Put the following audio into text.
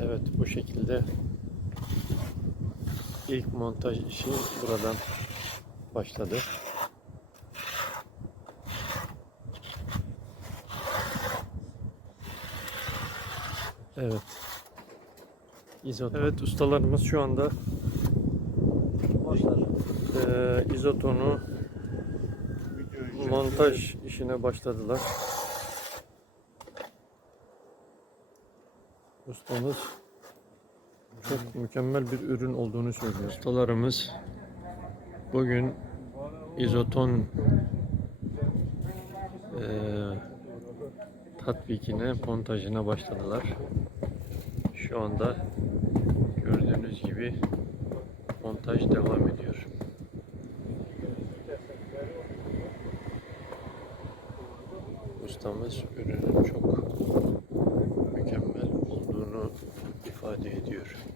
Evet bu şekilde ilk montaj işi buradan başladı. Evet. İzot. Evet ustalarımız şu anda eee izotonu montaj işine başladılar. Ustamız çok mükemmel bir ürün olduğunu söylüyor. Ustalarımız bugün izoton eee tatbikine, montajına başladılar. Şu anda gördüğünüz gibi montaj devam ediyor. Ustamız ürünün çok mükemmel olduğunu ifade ediyor.